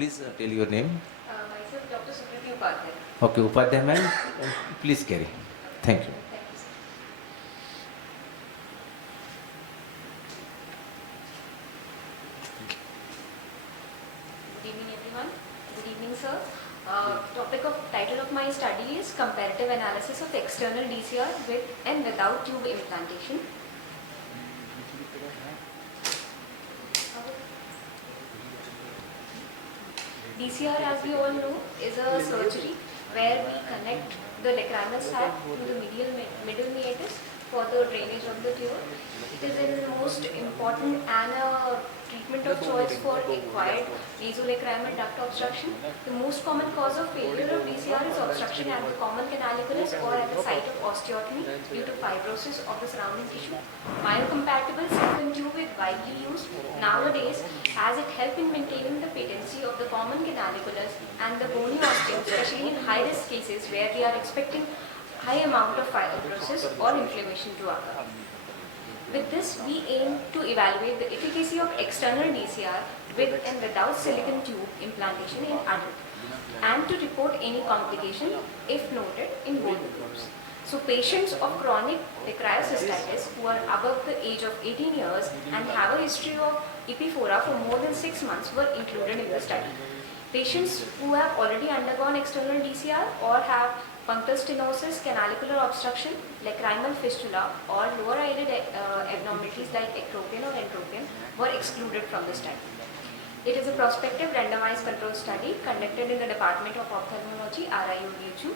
Please tell your name. Myself, Dr. Sukriti Upadhyay. Okay, Upadhyay ma'am, please carry. Thank you. Thank you, sir. Good evening, everyone. Good evening, sir. Title of my study is Comparative Analysis of External DCR with and without tube implantation. DCR, as we all know, is a surgery where we connect the lacrimal sac to the middle meatus for the drainage of the tube. It is the most important and a treatment of choice for acquired nasolacrimal duct obstruction. The most common cause of failure of DCR is obstruction at the common canaliculus or at the site of osteotomy due to fibrosis of the surrounding tissue. Biocompatible silicone tube is widely used nowadays as it helps in maintaining the patency of the common canaliculus and the bony osteum, especially in high-risk cases where we are expecting high amount of fibrosis or inflammation to occur. With this, we aim to evaluate the efficacy of external DCR with and without silicone tube implantation in adult and to report any complication if noted in both groups. So patients of chronic lecriocystitis who are above the age of 18 years and have a history of epiphora for more than 6 months were included in the study. Patients who have already undergone external DCR or have punctal stenosis, canalicular obstruction, lacrimal fistula or lower eyelid abnormalities like ectropion or entropion were excluded from the study. It is a prospective randomized control study conducted in the Department of Ophthalmology, AIOCMT3,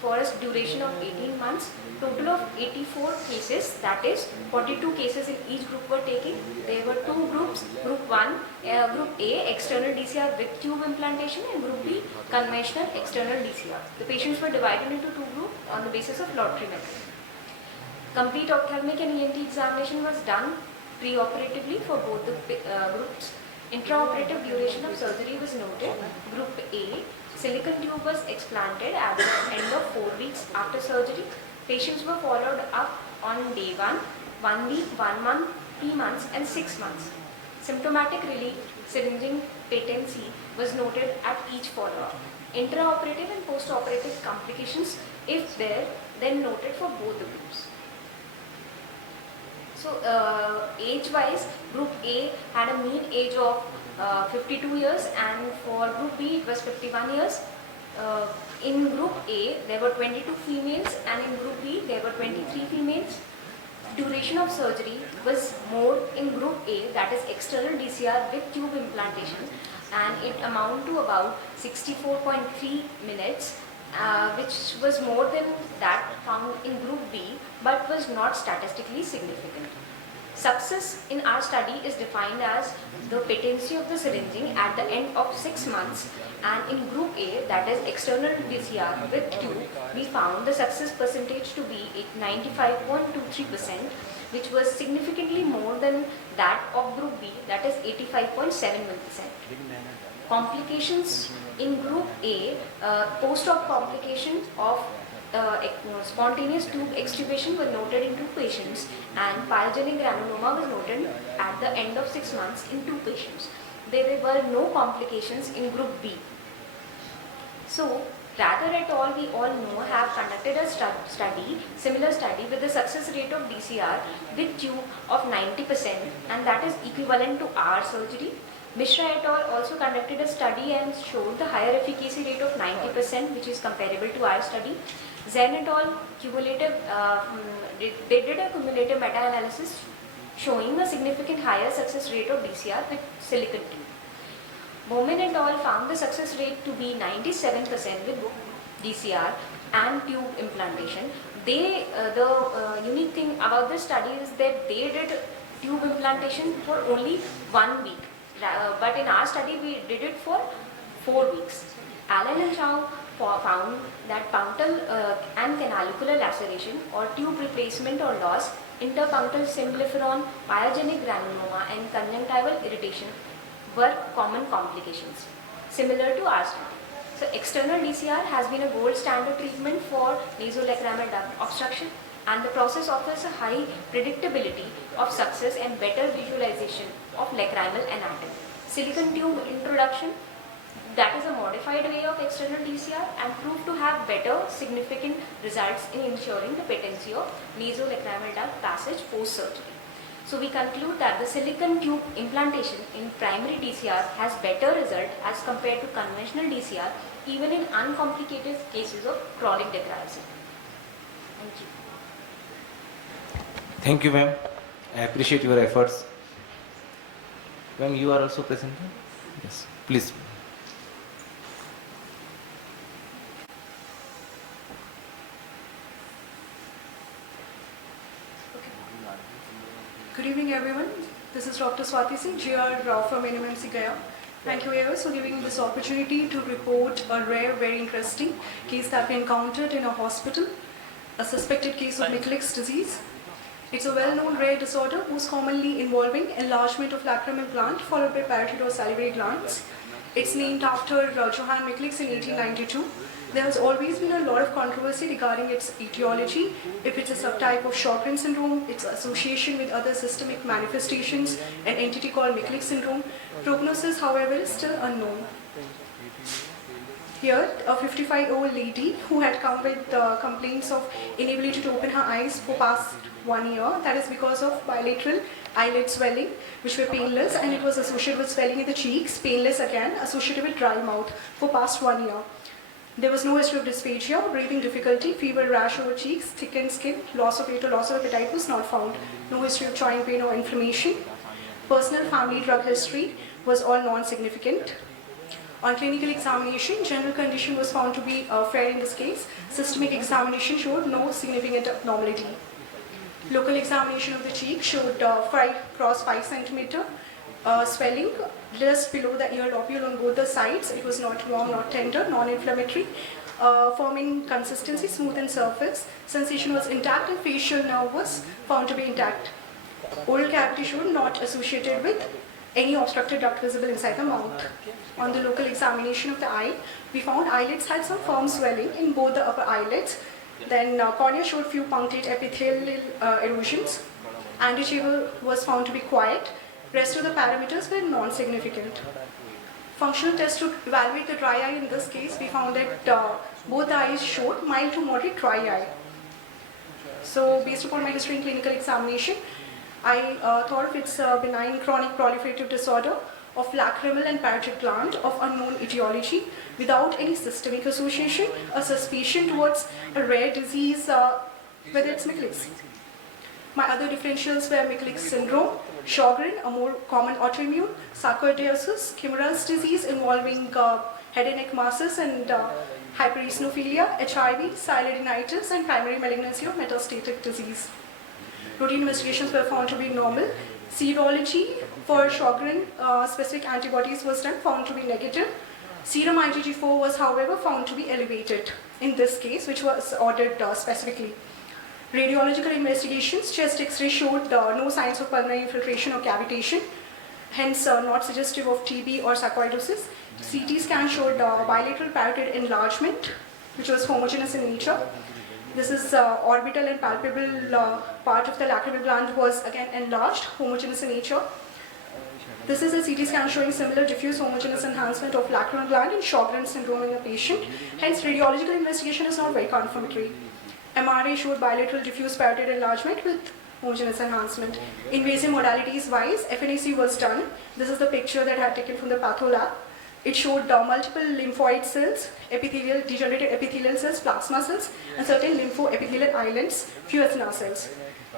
for a duration of 18 months. Total of 84 cases, that is 42 cases in each group were taken. There were two groups, Group A, external DCR with tube implantation, and Group B, conventional external DCR. The patients were divided into two groups on the basis of lottery method. Complete ophthalmic and ENT examination was done pre-operatively for both the groups. Intraoperative duration of surgery was noted. Group A, silicone tube was explanted at the end of 4 weeks after surgery. Patients were followed up on day 1 week, 1 month, 3 months and 6 months. Symptomatic relief, syringing patency was noted at each follow-up. Intraoperative and post-operative complications, if there, then noted for both the groups. So age-wise, Group A had a mean age of 52 years and for Group B it was 51 years. In Group A there were 22 females and in Group B there were 23 females. Duration of surgery was more in Group A, that is external DCR with tube implantation, and it amounted to about 64.3 minutes, which was more than that found in Group B but was not statistically significant. Success in our study is defined as the patency of the syringing at the end of 6 months, and in Group A, that is external DCR with tube, we found the success percentage to be 95.23%, which was significantly more than that of Group B, that is 85.71%. Complications in Group A, post-op complications of spontaneous tube extubation were noted in 2 patients and pyogenic granuloma was noted at the end of 6 months in 2 patients. There were no complications in Group B. So, Rather et al. We all know have conducted a similar study with a success rate of DCR with tube of 90%, and that is equivalent to our surgery. Mishra et al. Also conducted a study and showed the higher efficacy rate of 90%, which is comparable to our study. Zen et al. They did a cumulative meta-analysis showing a significant higher success rate of DCR with silicone tube. Bowman et al. Found the success rate to be 97% with DCR and tube implantation. The unique thing about this study is that they did tube implantation for only 1 week, but in our study we did it for 4 weeks. Allen and Chow found that punctal and canalicular laceration or tube replacement or loss, interpunctal symblepharon, pyogenic granuloma and conjunctival irritation were common complications, similar to our study. So external DCR has been a gold standard treatment for nasolacrimal duct obstruction, and the process offers a high predictability of success and better visualization of lacrimal anatomy. Silicone tube introduction That is a modified way of external DCR and proved to have better significant results in ensuring the patency of nasolacrimal duct passage post-surgery. So we conclude that the silicon tube implantation in primary DCR has better result as compared to conventional DCR even in uncomplicated cases of chronic dicryosis. Thank you. Thank you, ma'am. I appreciate your efforts. Ma'am, you are also present? Yes, please. Good evening, everyone. This is Dr. Swati Singh, GR from NMMC Gaya. Thank you, AIOS, for giving me this opportunity to report a rare, very interesting case that we encountered in a hospital, a suspected case of Michel's disease. It's a well-known rare disorder, most commonly involving enlargement of lacrimal gland followed by parotid or salivary glands. It's named after Johann Michel's in 1892. There has always been a lot of controversy regarding its etiology, if it's a subtype of Sjogren syndrome, its association with other systemic manifestations, an entity called Michel's syndrome. Prognosis, however, is still unknown. Here, a 55-year-old lady who had come with complaints of inability to open her eyes for past 1 year. That is because of bilateral eyelid swelling, which were painless, and it was associated with swelling in the cheeks, painless again, associated with dry mouth for past 1 year. There was no history of dysphagia, breathing difficulty, fever, rash over cheeks, thickened skin, loss of weight or loss of appetite was not found. No history of joint pain or inflammation. Personal family drug history was all non-significant. On clinical examination, general condition was found to be fair in this case. Systemic examination showed no significant abnormality. Local examination of the cheek showed cross 5 cm swelling just below the ear lobule on both the sides. It was not warm, not tender, non-inflammatory. Firm in consistency, smooth in surface. Sensation was intact and facial nerve was found to be intact. Oral cavity showed not associated with any obstructed duct visible inside the mouth. On the local examination of the eye, we found eyelids had some firm swelling in both the upper eyelids. Then cornea showed few punctate epithelial erosions. Angiochambers was found to be quiet. Rest of the parameters were non-significant. Functional tests to evaluate the dry eye in this case, we found that both the eyes showed mild to moderate dry eye. So based upon my history and clinical examination, I thought it's a benign chronic proliferative disorder of lacrimal and parotid gland of unknown etiology without any systemic association, a suspicion towards a rare disease, whether it's Michel's. My other differentials were Michel's syndrome, Sjogren, a more common autoimmune, sarcoidosis, Kimmerer's disease involving head and neck masses and hypereosinophilia, HIV, silidinitis, and primary malignancy of metastatic disease. Routine investigations were found to be normal. Serology for Sjogren specific antibodies was done, found to be negative. Serum IgG4 was, however, found to be elevated in this case, which was ordered specifically. Radiological investigations, chest X-ray showed no signs of pulmonary infiltration or cavitation, hence not suggestive of TB or sarcoidosis. CT scan showed bilateral parotid enlargement, which was homogeneous in nature. This is orbital and palpable part of the lacrimal gland was again enlarged, homogeneous in nature. This is a CT scan showing similar diffuse homogeneous enhancement of lacrimal gland in Sjogren syndrome in the patient. Hence, radiological investigation is not very confirmatory. MRA showed bilateral diffuse parotid enlargement with homogeneous enhancement. Invasive modalities wise, FNAC was done. This is the picture that I had taken from the patho lab. It showed multiple lymphoid cells, degenerated epithelial cells, plasma cells, and certain lymphoepithelial islands, few Ethna cells.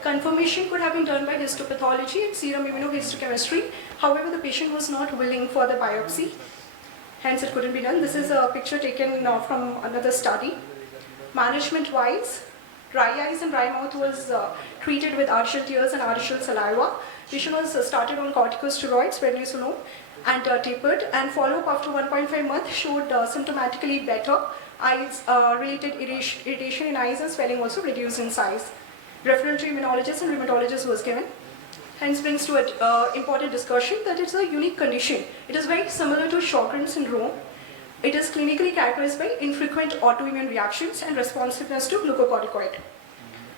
Confirmation could have been done by histopathology and serum immunohistochemistry. However, the patient was not willing for the biopsy. Hence, it couldn't be done. This is a picture taken from another study. Management-wise, dry eyes and dry mouth was treated with artificial tears and artificial saliva. Patient was started on corticosteroids, prednisolone, and tapered, and follow-up after 1.5 months showed symptomatically better. Eyes-related irritation in eyes and swelling also reduced in size. Referral to immunologist and rheumatologist was given. Hence brings to an important discussion that it's a unique condition. It is very similar to Sjogren syndrome. It is clinically characterized by infrequent autoimmune reactions and responsiveness to glucocorticoid.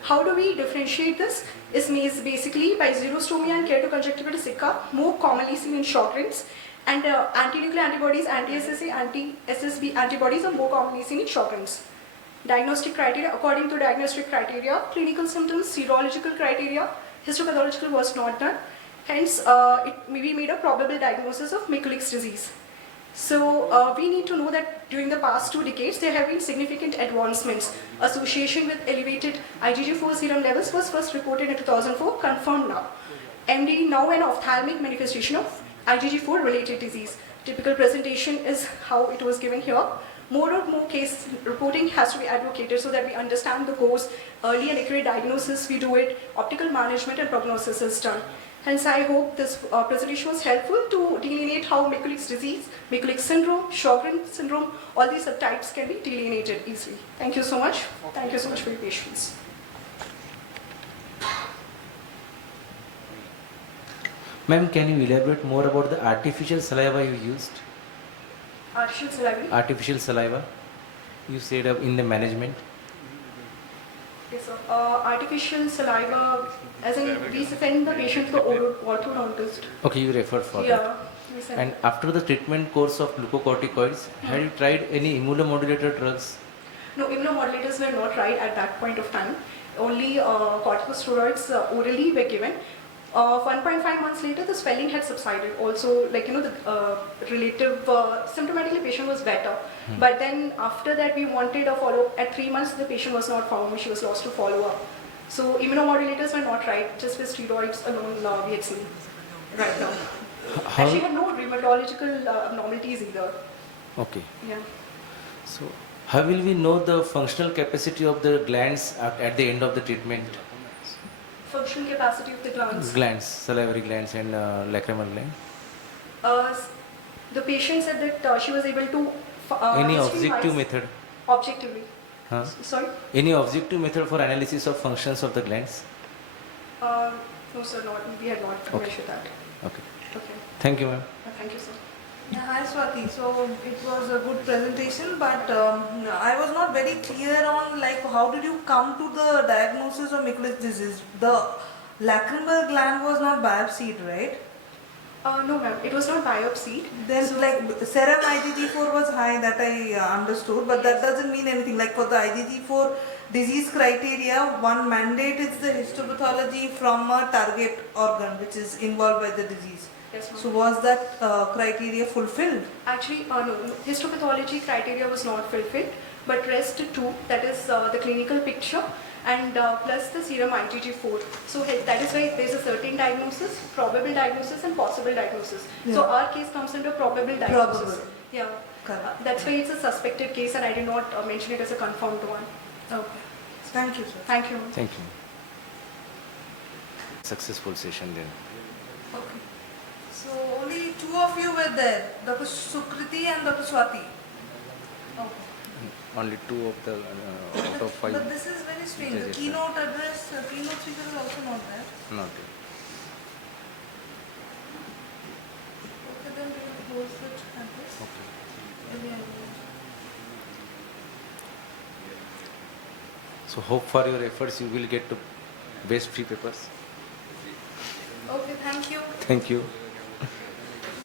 How do we differentiate this? Is basically by xerostomia and keratoconjunctivitis sicca, more commonly seen in Sjogren's, And anti-nuclear antibodies, anti-SSA, anti-SSB antibodies are more commonly seen in Sjogren's. Diagnostic criteria, according to diagnostic criteria, clinical symptoms, serological criteria, histopathological was not done. Hence, we made a probable diagnosis of Mikulic's disease. So we need to know that during the past 2 decades, there have been significant advancements. Association with elevated IgG4 serum levels was first reported in 2004, confirmed now. MD now an ophthalmic manifestation of IgG4 related disease. Typical presentation is how it was given here. More and more case reporting has to be advocated so that we understand the cause, early and accurate diagnosis, we do it, optical management and prognosis is done. Hence, I hope this presentation was helpful to delineate how Mikulic's disease, Mikulic's syndrome, Sjogren's syndrome, all these subtypes can be delineated easily. Thank you so much. Thank you so much for your patience. Ma'am, can you elaborate more about the artificial saliva you used? Artificial saliva. Artificial saliva, you said in the management. Yes, sir. Artificial saliva, as in we send the patient to the orthodontist. Okay, you referred for that. Yeah, we send. And after the treatment course of glucocorticoids, have you tried any immunomodulator drugs? No, immunomodulators were not tried at that point of time. Only corticosteroids orally were given. 1.5 months later, the swelling had subsided. Also, the relative symptomatically patient was better. But then after that, we wanted a follow-up. At 3 months, the patient was not found. She was lost to follow-up. So immunomodulators were not tried. Just with steroids alone, we had seen right now. And she had no rheumatological abnormalities either. Okay. Yeah. So, how will we know the functional capacity of the glands at the end of the treatment? Functional capacity of the glands. Glands, salivary glands and lacrimal gland. The patient said that she was able to. Any objective method? Objectively. Huh? Sorry? Any objective method for analysis of functions of the glands? No, sir, not. We had not measured that. Okay. Okay. Thank you, ma'am. Thank you, sir. Yeah, hi Swati. So it was a good presentation, but I was not very clear on how did you come to the diagnosis of Mikulic's disease? The lacrimal gland was not biopsied, right? No, ma'am. It was not biopsied. Then serum IgG4 was high, that I understood, but that doesn't mean anything. Like for the IgG4 disease criteria, one mandate is the histopathology from a target organ which is involved by the disease. Yes, ma'am. So was that criteria fulfilled? Actually, no. Histopathology criteria was not fulfilled, but rest 2, that is the clinical picture, and plus the serum IgG4. So that is why there is a certain diagnosis, probable diagnosis and possible diagnosis. Yeah. So our case comes under probable diagnosis. Probable. Yeah. Correct. That's why it's a suspected case and I did not mention it as a confirmed one. Okay. Thank you, sir. Thank you. Thank you. Successful session then. Okay. So only 2 of you were there, Dr. Sukriti and Dr. Swati. Okay. Only 2 of the out of 5. But this is very strange. The keynote address, keynote speaker is also not there. Not there. Okay, then we will close the address. Okay. Maybe I will. So hope for your efforts you will get the best free papers. Okay, thank you. Thank you.